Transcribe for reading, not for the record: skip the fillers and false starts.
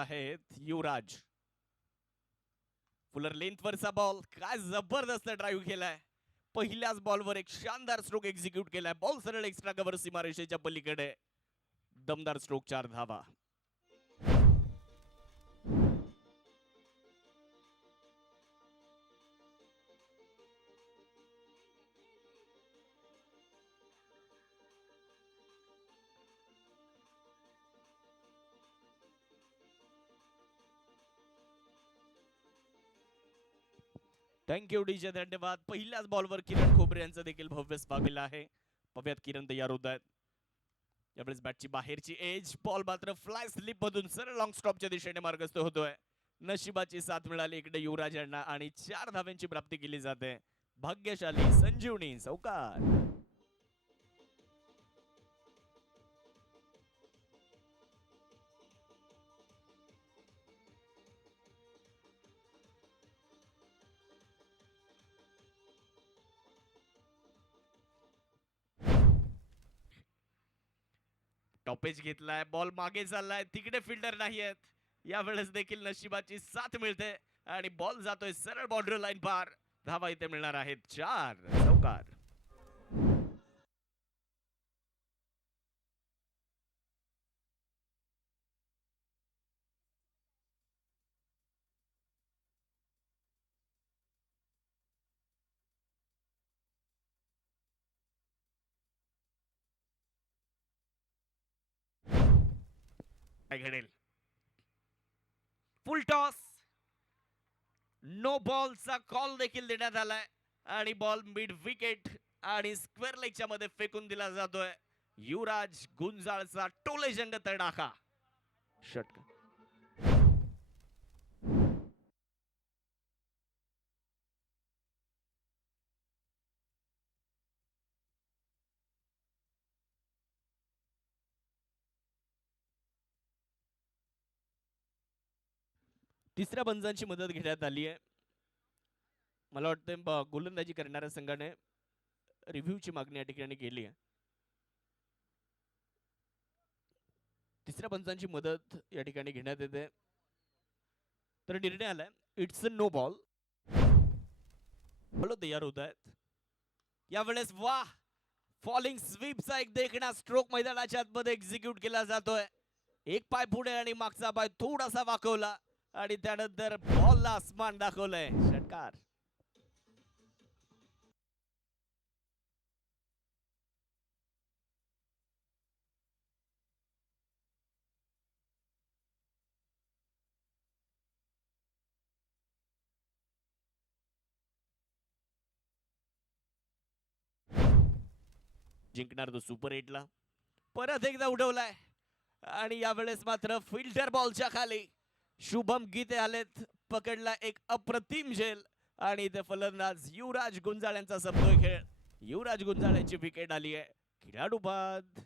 आहेत युवराज. Fuller लेंथवरचा ball, काय जबरदस्त ड्राईव्ह केलाय. पहिल्याच बॉलवर एक शानदार स्ट्रोक एक्झिक्यूट केलाय. बॉल सरळ एक्स्ट्रा कव्हर सीमारेषेच्या पलीकडे. दमदार स्ट्रोक, 4 धावा. थँक्यू डीजे, धन्यवाद. पहिल्याच बॉलवर किरण खोबरे यांचं देखील भव्य स्वागत आहे. पव्यात किरण तयार होत आहेत. यावेळेस बॅटची बाहेरची एज, बॉल मात्र फ्लाय स्लिप मधून सरळ लॉंग स्टॉपच्या दिशेने मार्गस्थ होतोय. नशिबाची साथ मिळाली इकडे युवराज यांना आणि 4 धाव्यांची प्राप्ती केली जाते. भाग्यशाली संजीवनी सौकार. टॉपेज घेतलाय, बॉल मागे चाललाय, तिकडे फिल्डर नाही आहेत. यावेळेस देखील नशिबाची साथ मिळते आणि बॉल जातोय सरळ बॉर्डर लाईन पार. धावा इथे मिळणार आहेत 4. सौकार. काय घडेल? फुल टॉस, नो बॉलचा कॉल देखील देण्यात आलाय आणि बॉल मिड विकेट आणि स्क्वेअर लेगच्या मध्ये फेकून दिला जातोय. युवराज गुंजाळचा टोलेजंग तडाखा षटकार. तिसऱ्या पंचांची मदत घेण्यात आली आहे. मला वाटतं गोलंदाजी करणाऱ्या संघाने रिव्ह्यूची मागणी या ठिकाणी केली आहे. तिसऱ्या पंचांची मदत या ठिकाणी घेण्यात येते. तर निर्णय आलाय it's a no ball. Ball तयार होत आहेत. यावेळेस वाह, फॉलिंग स्वीपचा एक देखणा स्ट्रोक मैदानाच्या आतमध्ये एक्झिक्यूट केला जातोय. एक पाय पुढे आणि मागचा पाय थोडासा वाकवला आणि त्यानंतर बॉलला आसमान दाखवलंय. षटकार. जिंकणार तो सुपर 8ला. परत एकदा उडवलाय आणि यावेळेस मात्र फिल्टर बॉलच्या खाली शुभम गीते आलेत. पकडला एक अप्रतिम झेल आणि इथे फलंदाज युवराज गुंजाळ यांचा संपतोय खेळ. युवराज गुंजाळ यांची विकेट आली आहे. खेळाडू बाद.